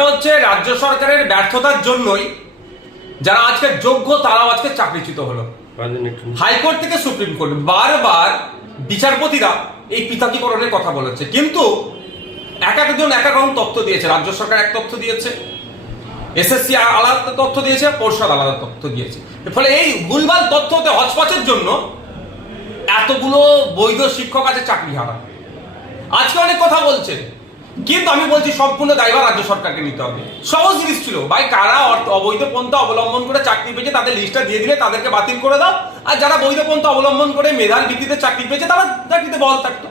হচ্ছে রাজ্য সরকারের ব্যর্থতার জন্যই যারা আজকে যোগ্য তারাও আজকে চাকরিচ্যুত হলো। হাইকোর্ট থেকে সুপ্রিম কোর্ট। বারবার বিচারপতিরা এই পৃথকীকরণের কথা বলেছে। কিন্তু এক একজন এক এক রকম তথ্য দিয়েছে। রাজ্য সরকার এক তথ্য দিয়েছে এসএসসি আলাদা তথ্য দিয়েছে পর্ষদ আলাদা তথ্য দিয়েছে। এর ফলে এই ভুলভাল তথ্যতে হচপচের জন্য এতগুলো বৈধ শিক্ষক আছে চাকরি হারা আজকে অনেক কথা বলছেন কিন্তু আমি বলছি সম্পূর্ণ দায়ভার রাজ্য সরকারকে নিতে হবে। সহজ জিনিস ছিল। ভাই, কারা অর্থ অবৈধ পন্থা অবলম্বন করে চাকরি পেয়েছে তাদের লিস্টটা দিয়ে দিলে তাদেরকে বাতিল করে দাও। আর যারা বৈধ পন্থা অবলম্বন করে মেধার ভিত্তিতে চাকরি পেয়েছে, তারা চাকরিতে বল থাকতো।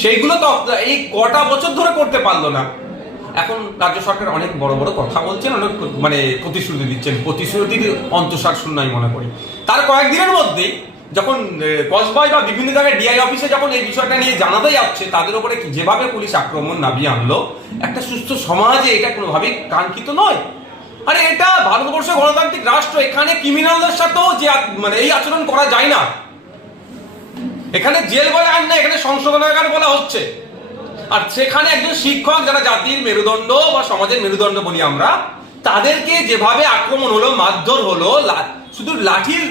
সেইগুলো তো এই কটা বছর ধরে করতে পারল না। এখন রাজ্য সরকার অনেক বড় বড় কথা বলছেন, অনেক মানে প্রতিশ্রুতি দিচ্ছেন। প্রতিশ্রুতির অন্তঃসার শূন্য আমি মনে করি। তার কয়েকদিনের মধ্যেই যখন কসবাই বা বিভিন্ন জায়গায় ডিআই অফিসে যখন এই বিষয়টা নিয়ে জানাতে যাচ্ছে, তাদের উপরে যেভাবে পুলিশ আক্রমণ নামিয়ে আনলো, একটা সুস্থ সমাজে এটা কোনোভাবেই কাঙ্ক্ষিত নয়। আরে এটা ভারতবর্ষ গণতান্ত্রিক রাষ্ট্র, এখানে ক্রিমিনালদের সাথেও যে মানে এই আচরণ করা যায় না। এখানে জেল বলে আইন না, এখানে সংশোধনাগার বলা হচ্ছে। আর সেখানে একজন শিক্ষক, যারা জাতির মেরুদণ্ড বা সমাজের মেরুদণ্ড বলি আমরা, তাদেরকে যেভাবে আক্রমণ হলো, মারধর হলো শুধু লাঠির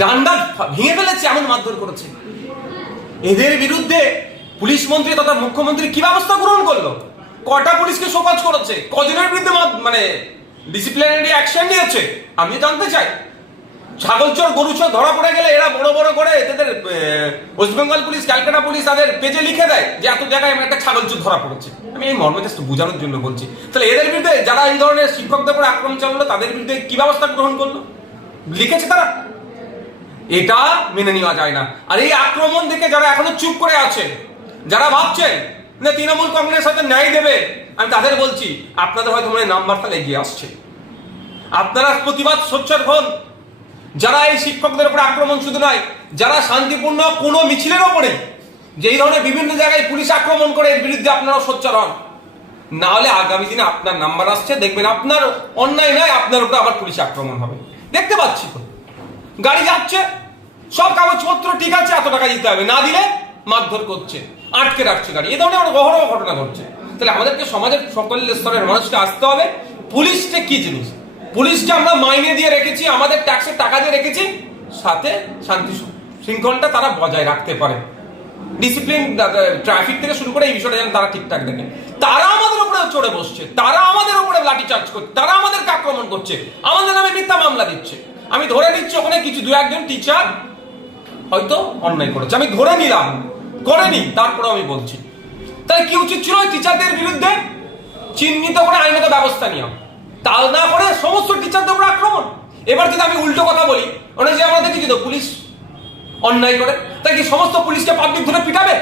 ডান্ডা ভেঙে ফেলেছে এমন মারধর করেছে। এদের বিরুদ্ধে পুলিশ মন্ত্রী তথা মুখ্যমন্ত্রী কি ব্যবস্থা গ্রহণ করল? কটা পুলিশকে শোকজ করেছে? কজনের বিরুদ্ধে মানে ডিসিপ্লিনারি অ্যাকশন নিয়েছে? আমি জানতে চাই। ছাগলচোর গরুচোর ধরা পড়ে গেলে এরা বড় বড় করে এদের West Bengal police, Calcutta police তাদের পেজে লিখে দেয় যে এত জায়গায় আমার একটা ছাগল চোর ধরা পড়েছে। আমি এই মর্মে জাস্ট বোঝানোর জন্য বলছি। তাহলে এদের বিরুদ্ধে যারা এই ধরনের শিক্ষকদের উপর আক্রমণ চালালো, তাদের বিরুদ্ধে কি ব্যবস্থা গ্রহণ করল? লিখেছে তারা। এটা মেনে নেওয়া যায় না। আর এই আক্রমণ দেখে যারা এখনও চুপ করে আছে, যারা ভাবছেন না তৃণমূল কংগ্রেস হয়তো ন্যায় দেবে, আমি তাদের বলছি, আপনাদের হয়তো মনে নাম্বার তাহলে এগিয়ে আসছে। আপনারা প্রতিবাদ সোচ্চার হন। যারা এই শিক্ষকদের উপর আক্রমণ শুধু নয়, যারা শান্তিপূর্ণ কোনো মিছিলের ওপরে যেই ধরনের বিভিন্ন জায়গায় পুলিশ আক্রমণ করে এর বিরুদ্ধে আপনারা সোচ্চার হন। না হলে আগামী দিনে আপনার নাম্বার আসছে, দেখবেন আপনার অন্যায় নয়, আপনার উপরে আবার পুলিশ আক্রমণ হবে। দেখতে পাচ্ছি তো। গাড়ি যাচ্ছে, সব কাগজপত্র ঠিক আছে, এত টাকা দিতে হবে। না দিলে মারধর করছে, আটকে রাখছে গাড়ি। এ ধরনের অনেক অহরহ ঘটনা ঘটছে। তাহলে আমাদেরকে সমাজের সকল স্তরের মানুষকে আসতে হবে। পুলিশটা কি জিনিস? পুলিশকে আমরা মাইনে দিয়ে রেখেছি, আমাদের ট্যাক্সের টাকা দিয়ে রেখেছি, সাথে শান্তি শৃঙ্খলটা তারা বজায় রাখতে পারে। ডিসিপ্লিন ট্রাফিক থেকে শুরু করে এই বিষয়টা যেন তারা ঠিকঠাক দেখে। তারা আমাদের উপরে চড়ে বসছে, তারা আমাদের উপরে লাঠি চার্জ করছে, তারা আমাদেরকে আক্রমণ করছে, আমাদের নামে মিথ্যা মামলা দিচ্ছে। আমি ধরে নিচ্ছি ওখানে কিছু দু একজন টিচার হয়তো অন্যায় করেছে। আমি ধরে নিলাম, করেনি তারপরে আমি বলছি। তাই কি উচিত ছিল টিচারদের বিরুদ্ধে চিহ্নিত করে আইনত ব্যবস্থা নেওয়া? তাল না করে সমস্ত টিচারদের উপর আক্রমণ? এবার যদি আমি উল্টো কথা বলি ওরা যে আমরা দেখেছি তো পুলিশ অন্যায় করে। তাই কি সমস্ত পুলিশকে পাবলিক ধরে পিটাবে?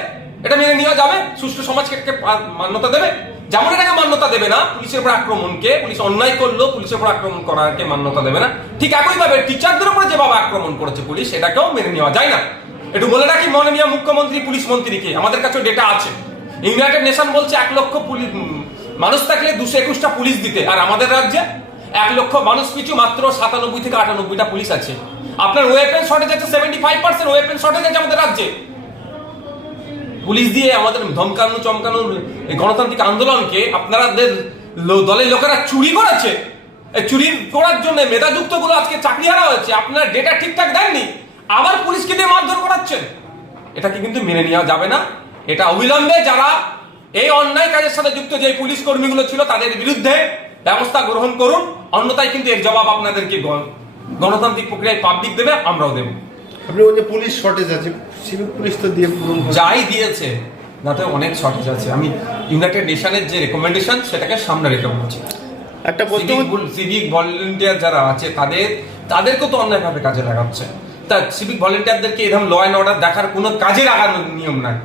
এটা মেনে নেওয়া যাবে? সুষ্ঠু সমাজকে মান্যতা দেবে? যেমন এটাকে মান্যতা দেবে না, পুলিশের উপর আক্রমণকে, পুলিশ অন্যায় করল, পুলিশের উপর আক্রমণ করাকে মান্যতা দেবে না। ঠিক একইভাবে টিচারদের উপরে যেভাবে আক্রমণ করেছে পুলিশ, এটাকেও মেনে নেওয়া যায় না। একটু বলে রাখি, মাননীয় মুখ্যমন্ত্রী, পুলিশ মন্ত্রীকে, আমাদের কাছে ডেটা আছে। ইউনাইটেড নেশন বলছে এক লক্ষ পুলিশ মানুষ থাকলে দুশো একুশটা পুলিশ দিতে, আর আমাদের রাজ্যে এক লক্ষ মানুষ পিছু মাত্র সাতানব্বই থেকে আটানব্বইটা পুলিশ আছে। আপনার ওয়েপেন শর্টেজ আছে seventy five percent weapon shortage আছে আমাদের রাজ্যে। পুলিশ দিয়ে আমাদের ধমকানো, চমকানো গণতান্ত্রিক আন্দোলনকে আপনাদের দলের লোকেরা চুরি করেছে। চুরি করার জন্য মেধাযুক্তগুলো আজকে চাকরি হারা হয়েছে। আপনারা ডেটা ঠিকঠাক দেননি। আবার পুলিশকে দিয়ে মারধর করাচ্ছেন। এটাকে কিন্তু মেনে নেওয়া যাবে না। এটা অবিলম্বে যারা এই অন্যায় কাজের সাথে যুক্ত যে পুলিশ কর্মীগুলো ছিল, তাদের বিরুদ্ধে ব্যবস্থা গ্রহণ করুন। অন্যথায় কিন্তু এর জবাব আপনাদেরকে গণতান্ত্রিক প্রক্রিয়ায় পাবলিক দেবে, আমরাও দেবো। আপনি বলছেন পুলিশ শর্টেজ আছে সিভিক পুলিশ তো দিয়ে পূরণ করে। যাই দিয়েছে তাতে অনেক শর্টেজ আছে। আমি ইউনাইটেড নেশনের যে রেকমেন্ডেশন সেটাকে সামনে রেখে বলছি। একটা প্রশ্ন সিভিক ভলেন্টিয়ার যারা আছে তাদের তাদেরকেও তো অন্যায়ভাবে কাজে লাগাচ্ছে। তা সিভিক ভলেন্টিয়ারদেরকে এরকম ল অ্যান্ড অর্ডার দেখার কোনো কাজে লাগানোর নিয়ম নাই?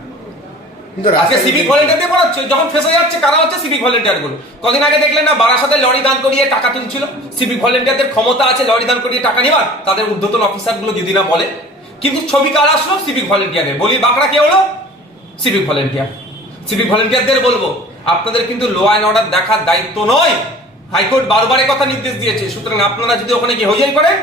কিন্তু আজকে সিভিক ভলেন্টিয়ার দিয়ে পড়াচ্ছে যখন ফেসে যাচ্ছে কারা হচ্ছে সিভিক ভলেন্টিয়ারগুলো কদিন আগে দেখলেন না বারাসাতে লরি দান করিয়ে টাকা তুলছিল? সিভিক ভলেন্টিয়ারদের ক্ষমতা আছে লরি দান করিয়ে টাকা নেওয়ার তাদের ঊর্ধ্বতন অফিসারগুলো যদি না বলে। কিন্তু ছবি কার আসলো? সিভিক ভলেন্টিয়ারের বলি বাঁকড়া কে হলো? সিভিক ভলেন্টিয়ার সিভিক ভলেন্টিয়ারদের বলব আপনাদের কিন্তু লো অ্যান্ড অর্ডার দেখার দায়িত্ব নয়। হাইকোর্ট বারবার কথা নির্দেশ দিয়েছে। সুতরাং আপনারা যদি ওখানে গিয়ে হইয়াই করেন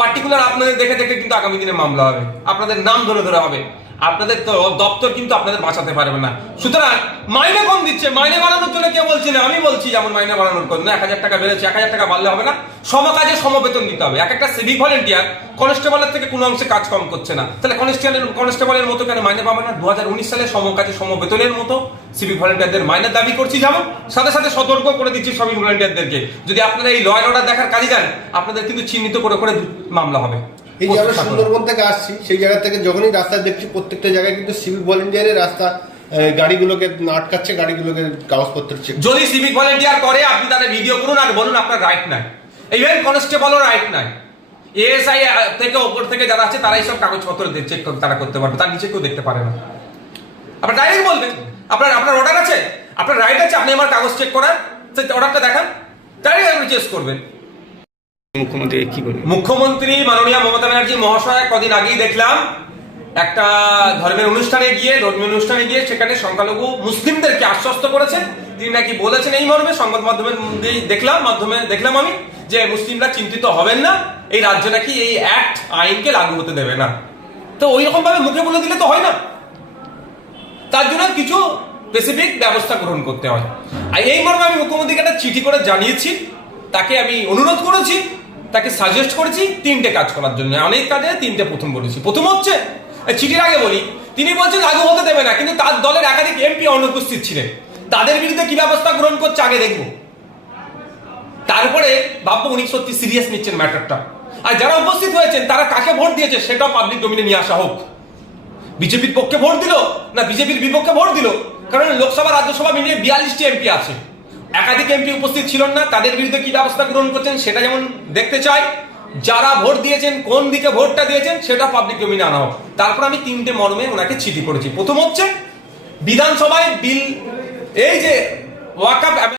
পার্টিকুলার আপনাদের দেখে দেখে কিন্তু আগামী দিনে মামলা হবে। আপনাদের নাম ধরে ধরে হবে। আপনাদের তো দপ্তর কিন্তু আপনাদের বাঁচাতে পারবে না। সুতরাং মাইনে কম দিচ্ছে, মাইনে বাড়ানোর জন্য কে বলছি না? আমি বলছি যেমন মাইনে বাড়ানোর জন্য। এক হাজার টাকা বেড়েছে, এক হাজার টাকা বাড়লে হবে না। সমকাজে সমবেতন দিতে হবে। এক একটা সিভিক ভলেন্টিয়ার কনস্টেবলের থেকে কোনো অংশে কাজ কম করছে না। তাহলে কনস্টেবলের কনস্টেবলের মতো কেন মাইনে পাবে না? দু হাজার উনিশ সালে সমকাজে সমবেতনের মতো সিভিক ভলেন্টিয়ারদের মাইনের দাবি করছি যেমন। সাথে সাথে সতর্ক করে দিচ্ছি সিভিক ভলেন্টিয়ারদেরকে যদি আপনারা এই ল অ্যান্ড অর্ডার দেখার কাজে যান, আপনাদের কিন্তু চিহ্নিত করে করে মামলা হবে। এই যে আমরা সুন্দরবন থেকে আসছি সেই জায়গা থেকে যখনই রাস্তা দেখছি প্রত্যেকটা জায়গায় কিন্তু সিভিক ভলেন্টিয়ারের রাস্তা গাড়িগুলোকে আটকাচ্ছে গাড়িগুলোকে কাগজপত্র চেক যদি সিভিক ভলেন্টিয়ার করে আপনি তাদের ভিডিও করুন আর বলুন আপনার রাইট নাই। ইভেন কনস্টেবলও রাইট নাই। এএসআই থেকে ওপর থেকে যারা আছে তারাই সব কাগজপত্র চেক তারা করতে পারবে। তার নিচে কেউ দেখতে পারে না। আপনার ডাইরেক্ট বলবেন? আপনার আপনার অর্ডার আছে? আপনার রাইট আছে আপনি আমার কাগজ চেক করার সেই অর্ডারটা দেখান। ডাইরেক্ট আপনি চেক করবেন। মুখ্যমন্ত্রী কি করবে মুখ্যমন্ত্রী মাননীয় মমতা ব্যানার্জি মহাশয় কদিন আগেই দেখলাম একটা ধর্মের অনুষ্ঠানে গিয়ে, ধর্মীয় অনুষ্ঠানে গিয়ে সেখানে সংখ্যালঘু মুসলিমদেরকে আশ্বস্ত করেছেন। তিনি নাকি বলেছেন এই মর্মে, সংবাদ মাধ্যমের দেখলাম, মাধ্যমে দেখলাম আমি, যে মুসলিমরা চিন্তিত হবেন না, এই রাজ্য নাকি এই অ্যাক্ট আইনকে লাগু হতে দেবে না। তো ওই রকম ভাবে মুখে বলে দিলে তো হয় না। তার জন্য কিছু স্পেসিফিক ব্যবস্থা গ্রহণ করতে হয়। আর এই মর্মে আমি মুখ্যমন্ত্রীকে একটা চিঠি করে জানিয়েছি, তাকে আমি অনুরোধ করেছি। তাকে সাজেস্ট করেছি তিনটে কাজ করার জন্য। অনেক কাজে তিনটে প্রথম বলেছি। প্রথম হচ্ছে চিঠির আগে বলি, তিনি বলছেন লাগু হতে দেবে না, কিন্তু তার দলের একাধিক এমপি অনুপস্থিত ছিলেন। তাদের বিরুদ্ধে কি ব্যবস্থা গ্রহণ করছে আগে দেখব। তারপরে ভাববো উনি সত্যি সিরিয়াস নিচ্ছেন ম্যাটারটা। আর যারা উপস্থিত হয়েছেন, তারা কাকে ভোট দিয়েছে সেটাও পাবলিক ডোমিনে নিয়ে আসা হোক। বিজেপির পক্ষে ভোট দিল না বিজেপির বিপক্ষে ভোট দিল? কারণ লোকসভা, রাজ্যসভা মিলিয়ে বিয়াল্লিশটি এমপি আছে। একাধিক এমপি উপস্থিত ছিলেন না, তাদের বিরুদ্ধে কি ব্যবস্থা গ্রহণ করছেন সেটা যেমন দেখতে চাই। যারা ভোট দিয়েছেন, কোন দিকে ভোটটা দিয়েছেন সেটা পাবলিক ডোমিনে আনা হোক। তারপর আমি তিনটে মর্মে ওনাকে চিঠি করেছি। প্রথম হচ্ছে, বিধানসভায় বিল, এই যে ওয়াকআপ